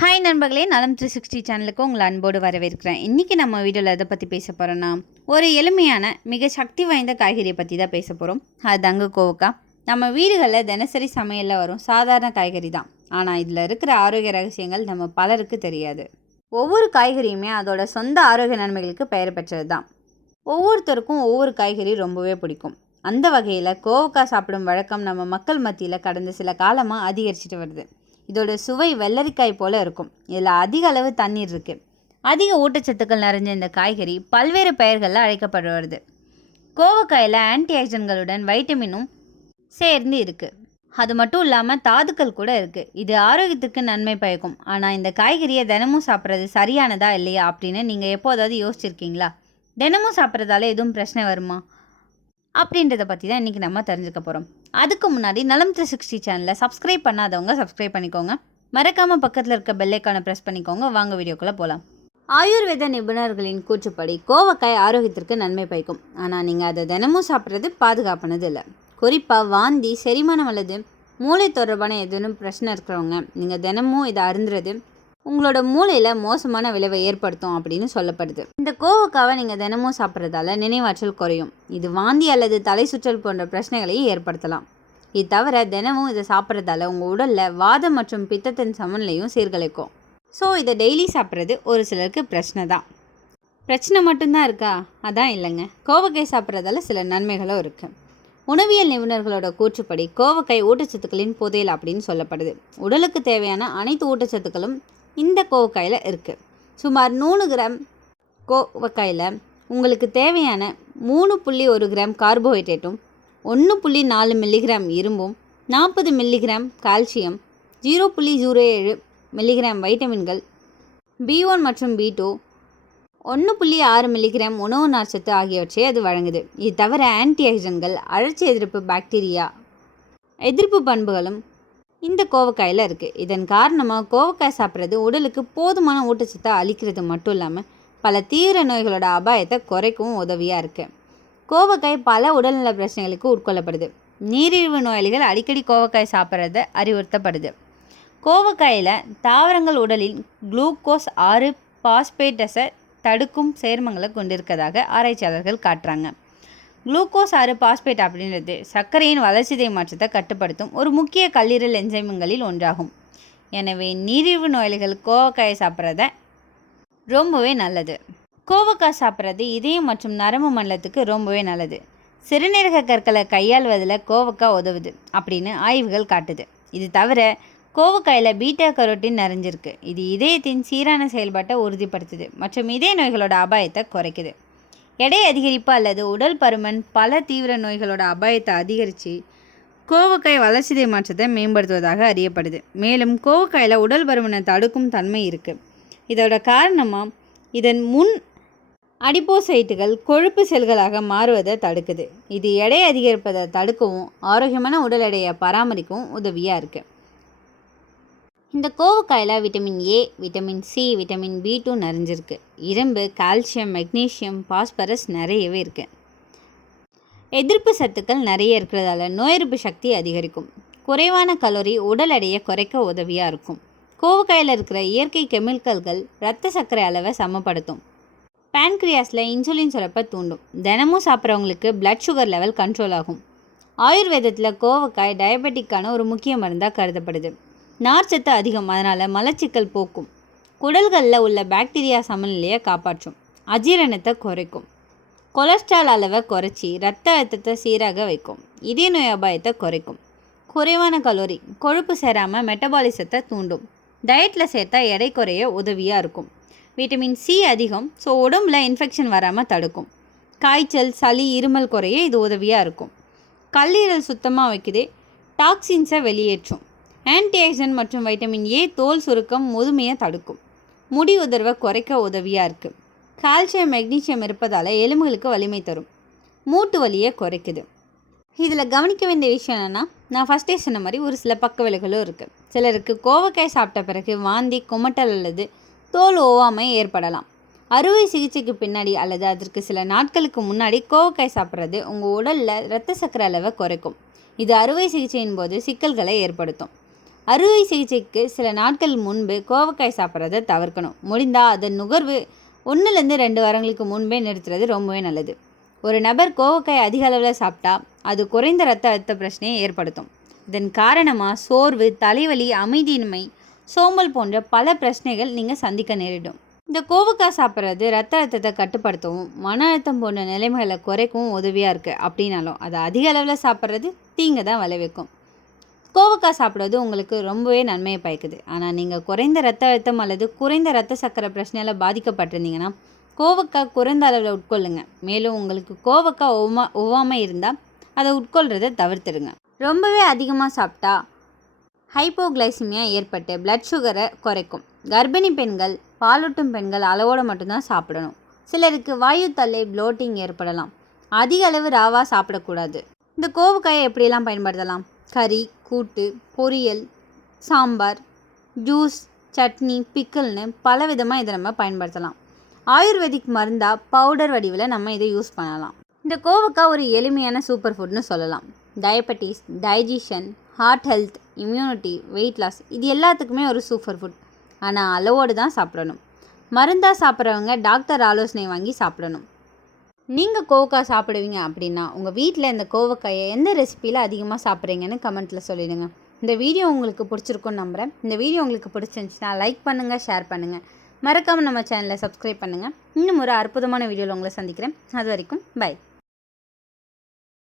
Hi நண்பர்களே, நலம் 360 சேனலுக்கு உங்களை அன்போடு வரவேற்கிறேன். இன்றைக்கி நம்ம வீடியோவில் எதை பற்றி பேச போகிறோன்னா, ஒரு எளிமையான மிக சக்தி வாய்ந்த காய்கறியை பற்றி தான் பேச போகிறோம். அதுதாங்க கோவக்காய். நம்ம வீடுகளில் தினசரி சமையலில் வரும் சாதாரண காய்கறி தான். ஆனால் இதில் இருக்கிற ஆரோக்கிய ரகசியங்கள் நம்ம பலருக்கு தெரியாது. ஒவ்வொரு காய்கறியுமே அதோட சொந்த ஆரோக்கிய நன்மைகளுக்கு பெயர் பெற்றது தான். ஒவ்வொருத்தருக்கும் ஒவ்வொரு காய்கறி ரொம்பவே பிடிக்கும். அந்த வகையில் கோவக்காய் சாப்பிடும் வழக்கம் நம்ம மக்கள் மத்தியில் கடந்த சில காலமாக அதிகரிச்சுட்டு வருது. இதோட சுவை வெள்ளரிக்காய் போல் இருக்கும். இதில் அதிக அளவு தண்ணீர் இருக்குது. அதிக ஊட்டச்சத்துக்கள் நிறைஞ்ச இந்த காய்கறி பல்வேறு பெயர்களில் அழைக்கப்படுவது. கோவக்காயில் ஆன்டி ஆக்சிடென்ட்களுடன் வைட்டமினும் சேர்ந்து இருக்குது. அது மட்டும் இல்லாமல் தாதுக்கள் கூட இருக்குது. இது ஆரோக்கியத்துக்கு நன்மை பயக்கும். ஆனால் இந்த காய்கறியை தினமும் சாப்பிட்றது சரியானதா இல்லையா அப்படின்னு நீங்கள் எப்போதாவது யோசிச்சிருக்கீங்களா? தினமும் சாப்பிட்றதால எதுவும் பிரச்சனை வருமா அப்படின்றத பற்றி தான் இன்றைக்கி நம்ம தெரிஞ்சுக்க போகிறோம். அதுக்கு முன்னாடி நலம் 360 சேனலை சப்ஸ்கிரைப் பண்ணாதவங்க சப்ஸ்கிரைப் பண்ணிக்கோங்க. மறக்காமல் பக்கத்தில் இருக்க பெல்லைக்கான ப்ரெஸ் பண்ணிக்கோங்க. வாங்க வீடியோக்குள்ளே போகலாம். ஆயுர்வேத நிபுணர்களின் கூற்றுப்படி கோவக்காய் ஆரோக்கியத்திற்கு நன்மை பயக்கும். ஆனால் நீங்கள் அதை தினமும் சாப்பிட்றது பாதுகாப்பானது இல்லை. குறிப்பாக வாந்தி, செரிமானம் அல்லது மூளை தொடர்பான எதுவும் பிரச்சனை இருக்கிறவங்க நீங்கள் தினமும் இதை அருந்துறது உங்களோட மூளையில் மோசமான விளைவை ஏற்படுத்தும் அப்படின்னு சொல்லப்படுது. இந்த கோவக்காவை நீங்கள் தினமும் சாப்பிட்றதால நினைவாற்றல் குறையும். இது வாந்தி அல்லது தலை சுற்றல் போன்ற பிரச்சனைகளையும் ஏற்படுத்தலாம். இது தவிர தினமும் இதை சாப்பிட்றதால உங்கள் உடலில் வாதம் மற்றும் பித்தத்தின் சமநிலையும் சீர்குலைக்கும். ஸோ இதை டெய்லி சாப்பிட்றது ஒரு சிலருக்கு பிரச்சனை தான். பிரச்சனை மட்டும்தான் இருக்கா? அதான் இல்லைங்க. கோவக்காய் சாப்பிட்றதால சில நன்மைகளும் இருக்குது. உணவியல் நிபுணர்களோட கூற்றுப்படி கோவக்காய் ஊட்டச்சத்துக்களின் புதையல் அப்படின்னு சொல்லப்படுது. உடலுக்கு தேவையான அனைத்து ஊட்டச்சத்துக்களும் இந்த கோவக்காயில் இருக்குது. சுமார் 100 கிராம் கோவக்காயில் உங்களுக்கு தேவையான 3.1 கிராம் கார்போஹைட்ரேட்டும் 1.4 மில்லிகிராம் இரும்பும் 40 மில்லிகிராம் கால்சியம் 0.07 மில்லிகிராம் வைட்டமின்கள் B1 மற்றும் B2 1.6 மில்லிகிராம் உணவு நார்ச்சத்து ஆகியவற்றை அது வழங்குது. இது தவிர ஆன்டி ஆக்சிடென்ட்கள், அழற்சி எதிர்ப்பு பாக்டீரியா எதிர்ப்பு பண்புகளும் இந்த கோவக்காயில் இருக்குது. இதன் காரணமாக கோவக்காய் சாப்பிட்றது உடலுக்கு போதுமான ஊட்டச்சத்தை அளிக்கிறது மட்டும் இல்லாமல் பல தீவிர நோய்களோட அபாயத்தை குறைக்கவும் உதவியாக இருக்குது. கோவக்காய் பல உடல்நல பிரச்சனைகளுக்கு உட்கொள்ளப்படுது. நீரிழிவு நோயாளிகள் அடிக்கடி கோவக்காய் சாப்பிட்றது அறிவுறுத்தப்படுது. கோவக்காயில் தாவரங்கள் உடலில் குளுக்கோஸ் 6 பாஸ்பேட்டஸை தடுக்கும் சேர்மங்களை கொண்டிருக்கிறதாக ஆராய்ச்சியாளர்கள் காட்டுறாங்க. குளுக்கோஸ் 6 பாஸ்பேட் அப்படின்றது சர்க்கரையின் வளர்சிதை மாற்றத்தை கட்டுப்படுத்தும் ஒரு முக்கிய கல்லீரல் என்சைம்களில் ஒன்றாகும். எனவே நீரிழிவு நோயாளிகள் கோவக்காயை சாப்பிட்றத ரொம்பவே நல்லது. கோவக்காய் சாப்பிட்றது இதயம் மற்றும் நரம்பு மண்டலத்துக்கு ரொம்பவே நல்லது. சிறுநீரக கற்களை கையாள்வதில் கோவக்காய் உதவுது அப்படின்னு ஆய்வுகள் காட்டுது. இது தவிர கோவக்காயில் பீட்டா கரோட்டின் நிறைஞ்சிருக்கு. இது இதயத்தின் சீரான செயல்பாட்டை உறுதிப்படுத்துது மற்றும் இதய நோய்களோட அபாயத்தை குறைக்குது. எடை அதிகரிப்பு அல்லது உடல் பருமன் பல தீவிர நோய்களோட அபாயத்தை அதிகரித்து கோவக்காய் வளர்சிதை மாற்றத்தை மேம்படுத்துவதாக அறியப்படுது. மேலும் கோவக்காயில் உடல் பருமனை தடுக்கும் தன்மை இருக்குது. இதோட காரணமாக இதன் முன் அடிப்போசைட்டுகள் கொழுப்பு செல்களாக மாறுவதை தடுக்குது. இது எடை அதிகரிப்பதை தடுக்கவும் ஆரோக்கியமான உடல் எடையை பராமரிக்கவும் உதவியாக இருக்குது. இந்த கோவக்காயில் vitamin A, vitamin C, vitamin B2 நிறைஞ்சிருக்கு. இரும்பு, கால்சியம், மெக்னீஷியம், பாஸ்பரஸ் நிறையவே இருக்குது. எதிர்ப்பு சத்துக்கள் நிறைய இருக்கிறதால நோய் எதிர்ப்பு சக்தி அதிகரிக்கும். குறைவான கலோரி உடல் எடையை குறைக்க உதவியாக இருக்கும். கோவக்காயில் இருக்கிற இயற்கை கெமிக்கல்கள் இரத்த சர்க்கரை அளவை சமப்படுத்தும். பேன்க்ரியாஸில் இன்சுலின் சுரப்பை தூண்டும். தினமும் சாப்பிட்றவங்களுக்கு பிளட் சுகர் லெவல் கண்ட்ரோல் ஆகும். ஆயுர்வேதத்தில் கோவக்காய் டயபெட்டிக்கான ஒரு முக்கிய மருந்தாக கருதப்படுது. நார்ச்சத்து அதிகம், அதனால் மலச்சிக்கல் போக்கும். குடல்களில் உள்ள பாக்டீரியா சமநிலையை காப்பாற்றும். அஜீரணத்தை குறைக்கும். கொலஸ்ட்ரால் அளவை குறைச்சி இரத்த அழுத்தத்தை சீராக வைக்கும். இதய நோய் அபாயத்தை குறைக்கும். குறைவான கலோரி கொழுப்பு சேராமல் மெட்டபாலிசத்தை தூண்டும். டயட்டில் சேர்த்தா எடை குறைய உதவியாக இருக்கும். விட்டமின் சி அதிகம், ஸோ உடம்புல இன்ஃபெக்ஷன் வராமல் தடுக்கும். காய்ச்சல், சளி, இருமல் குறைய இது உதவியாக இருக்கும். கல்லீரல் சுத்தமாக வைக்குது, டாக்ஸின்ஸை வெளியேற்றும். ஆன்டி ஆக்சிடென்ட் மற்றும் வைட்டமின் ஏ தோல் சுருக்கம், முதுமையை தடுக்கும். முடி உதிர்வை குறைக்க உதவியாக இருக்குது. கால்சியம், மெக்னீஷியம் இருப்பதால் எலும்புகளுக்கு வலிமை தரும். மூட்டு வலியை குறைக்குது. இதில் கவனிக்க வேண்டிய விஷயம் என்னென்னா, நான் ஃபஸ்ட்டே சொன்ன மாதிரி ஒரு சில பக்க விளைவுகளும் இருக்குது. சிலருக்கு கோவக்காய் சாப்பிட்ட பிறகு வாந்தி, குமட்டல் அல்லது தோல் ஓவாமை ஏற்படலாம். அறுவை சிகிச்சைக்கு பின்னாடி அல்லது அதற்கு சில நாட்களுக்கு முன்னாடி கோவக்காய் சாப்பிட்றது உங்கள் உடலில் இரத்த சர்க்கரை அளவை குறைக்கும். இது அறுவை சிகிச்சையின் போது சிக்கல்களை ஏற்படுத்தும். அறுவை சிகிச்சைக்கு சில நாட்கள் முன்பு கோவக்காய் சாப்பிட்றத தவிர்க்கணும். முடிந்தால் அதன் நுகர்வு 1லேருந்து 2 வாரங்களுக்கு முன்பே நிறுத்துறது ரொம்பவே நல்லது. ஒரு நபர் கோவக்காய் அதிக அளவில் சாப்பிட்டா அது குறைந்த இரத்த அழுத்த பிரச்சனையை ஏற்படுத்தும். இதன் காரணமாக சோர்வு, தலைவலி, அமைதியின்மை, சோம்பல் போன்ற பல பிரச்சனைகள் நீங்கள் சந்திக்க நேரிடும். இந்த கோவக்காய் சாப்பிட்றது ரத்த அழுத்தத்தை கட்டுப்படுத்தவும் மன அழுத்தம் போன்ற நிலைமைகளை குறைக்கவும் உதவியாக இருக்குது. அப்படின்னாலும் அதை அதிக அளவில் சாப்பிட்றது தீங்கு தான் விளைவிக்கும். கோவக்காய் சாப்பிட்றது உங்களுக்கு ரொம்பவே நன்மையை பயக்குது. ஆனால் நீங்கள் குறைந்த ரத்த அழுத்தம் அல்லது குறைந்த ரத்த சர்க்கரை பிரச்சனையால் பாதிக்கப்பட்டிருந்தீங்கன்னா கோவக்காய் குறைந்த அளவில் உட்கொள்ளுங்க. மேலும் உங்களுக்கு கோவக்காய் ஒவ்வாமல் இருந்தால் அதை உட்கொள்கிறத தவிர்த்துடுங்க. ரொம்பவே அதிகமாக சாப்பிட்டா ஹைப்போகிளைசிமியா ஏற்பட்டு பிளட் சுகரை குறைக்கும். கர்ப்பிணி பெண்கள், பாலூட்டும் பெண்கள் அளவோடு மட்டும்தான் சாப்பிடணும். சிலருக்கு வாயு தொல்லை, ப்ளோட்டிங் ஏற்படலாம். அதிக அளவு ராவாக சாப்பிடக்கூடாது. இந்த கோவக்காயை எப்படியெல்லாம் பயன்படுத்தலாம்? கறி, கூட்டு, பொரியல், சாம்பார், ஜூஸ், சட்னி, பிக்கிள்னு பல விதமாக இதை நம்ம பயன்படுத்தலாம். ஆயுர்வேதிக் மருந்தாக பவுடர் வடிவில் நம்ம இதை யூஸ் பண்ணலாம். இந்த கோவக்காய் ஒரு எளிமையான சூப்பர் ஃபுட்னு சொல்லலாம். Diabetes, digestion, heart health, immunity, weight loss இது எல்லாத்துக்குமே ஒரு சூப்பர் ஃபுட். ஆனால் அளவோடு தான் சாப்பிடணும். மருந்தாக சாப்பிட்றவங்க டாக்டர் ஆலோசனை வாங்கி சாப்பிடணும். நீங்கள் கோவக்காய் சாப்பிடுவீங்க அப்படின்னா உங்கள் வீட்டில் இந்த கோவக்காயை எந்த ரெசிப்பியில் அதிகமாக சாப்பிட்றீங்கன்னு கமெண்ட்டில் சொல்லிடுங்க. இந்த வீடியோ உங்களுக்கு பிடிச்சிருக்குன்னு நம்புகிறேன். இந்த வீடியோ உங்களுக்கு பிடிச்சிருந்துச்சுன்னா லைக் பண்ணுங்கள், ஷேர் பண்ணுங்கள். மறக்காமல் நம்ம சேனலை சப்ஸ்கிரைப் பண்ணுங்கள். இன்னும் ஒரு அற்புதமான வீடியோவில் உங்களை சந்திக்கிறேன். அது வரைக்கும் பை.